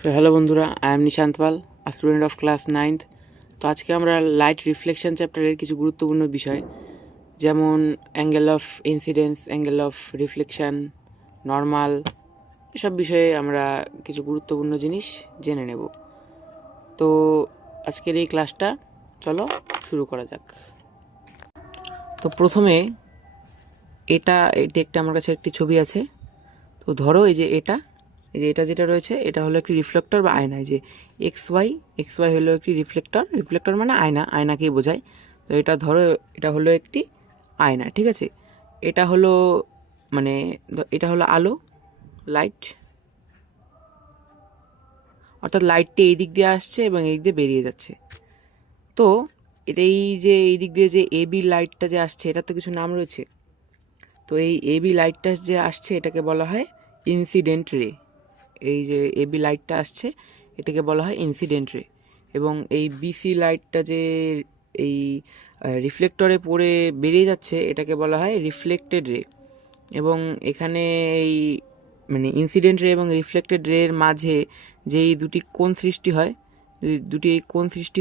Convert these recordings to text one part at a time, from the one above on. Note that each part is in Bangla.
সো হ্যালো বন্ধুরা, I am Nishant Pal, a student of class 9th। তো আজকে আমরা লাইট রিফ্লেকশন চ্যাপ্টারের কিছু গুরুত্বপূর্ণ বিষয় যেমন angle of incidence, angle of reflection, normal, এসব বিষয়ে আমরা কিছু গুরুত্বপূর্ণ জিনিস জেনে নেব। তো আজকের এই ক্লাসটা চলো শুরু করা যাক। তো প্রথমে এটা একটা আমার কাছে একটি ছবি আছে। তো ধরো এই যে এটা যেটা রয়েছে এটা হলো একটি রিফ্লেক্টর বা আয়না। এই যে এক্স ওয়াই হলো একটি রিফ্লেক্টর মানে আয়নাকেই বোঝায়। তো এটা ধরো এটা হলো একটি আয়না, ঠিক আছে। এটা হলো মানে এটা হলো আলো, লাইট, অর্থাৎ লাইটটি এই দিক দিয়ে আসছে এবং এই দিক দিয়ে বেরিয়ে যাচ্ছে। তো এই যে এই দিক দিয়ে যে এবি লাইটটা যে আসছে এটার তো কিছু নাম রয়েছে। তো এই এবি লাইটটা যে আসছে এটাকে বলা হয় ইনসিডেন্ট রে। এই যে এবি লাইটটা আসছে এটাকে বলা হয় ইনসিডেন্ট রে, এবং এই বিসি লাইটটা যে এই রিফ্লেক্টরে পড়ে বেরিয়ে যাচ্ছে এটাকে বলা হয় রিফ্লেক্টেড রে। এবং এখানে এই ইনসিডেন্ট রে এবং রিফ্লেক্টেড রের মাঝে যেই দুটি কোণ সৃষ্টি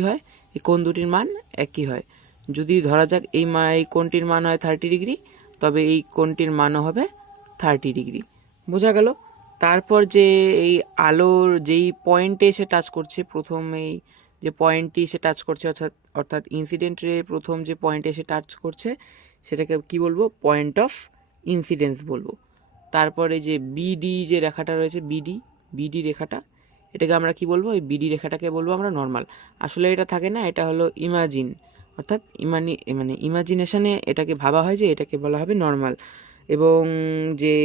হয়, এই কোণ দুটির মান একই হয়। যদি ধরা যাক এই কোণটির মান হয় 30 ডিগ্রি, তবে এই কোণটির মানও হবে 30 ডিগ্রি। বোঝা গেল? তারপর যে এই আলোর যেই পয়েন্টে এসে টাচ করছে, প্রথম এই যে পয়েন্টটি এসে টাচ করছে অর্থাৎ ইনসিডেন্ট রে প্রথম যে পয়েন্টে এসে টাচ করছে সেটাকে কি বলবো? পয়েন্ট অফ ইনসিডেন্স বলবো। তারপরে যে বিডি যে রেখাটা রয়েছে, বিডি রেখাটা, এটাকে আমরা কি বলবো? এই বিডি রেখাটাকে বলবো আমরা নর্মাল। আসলে এটা থাকে না, এটা হলো ইমাজিন, অর্থাৎ ইমাজিনেশনে এটাকে ভাবা হয় যে এটাকে বলা হবে নর্মাল। এবং যে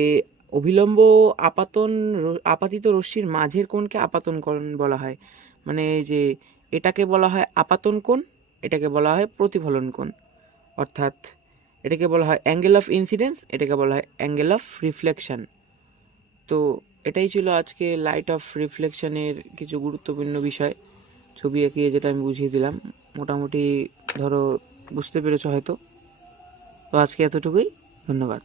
অভিলম্ব আপাতিত রশ্মির মাঝের কোণকে আপাতন কোণ বলা হয়। মানে যে এটাকে বলা হয় আপাতন কোণ, এটাকে বলা হয় প্রতিফলন কোণ। অর্থাৎ এটাকে বলা হয় অ্যাঙ্গেল অফ ইনসিডেন্স, এটাকে বলা হয় অ্যাঙ্গেল অফ রিফ্লেকশন। তো এটাই ছিল আজকে লাইট অফ রিফ্লেকশনের কিছু গুরুত্বপূর্ণ বিষয়, ছবি এঁকে যেটা আমি বুঝিয়ে দিলাম। মোটামুটি ধরো বুঝতে পেরেছো হয়তো। তো আজকে এতটুকুই, ধন্যবাদ।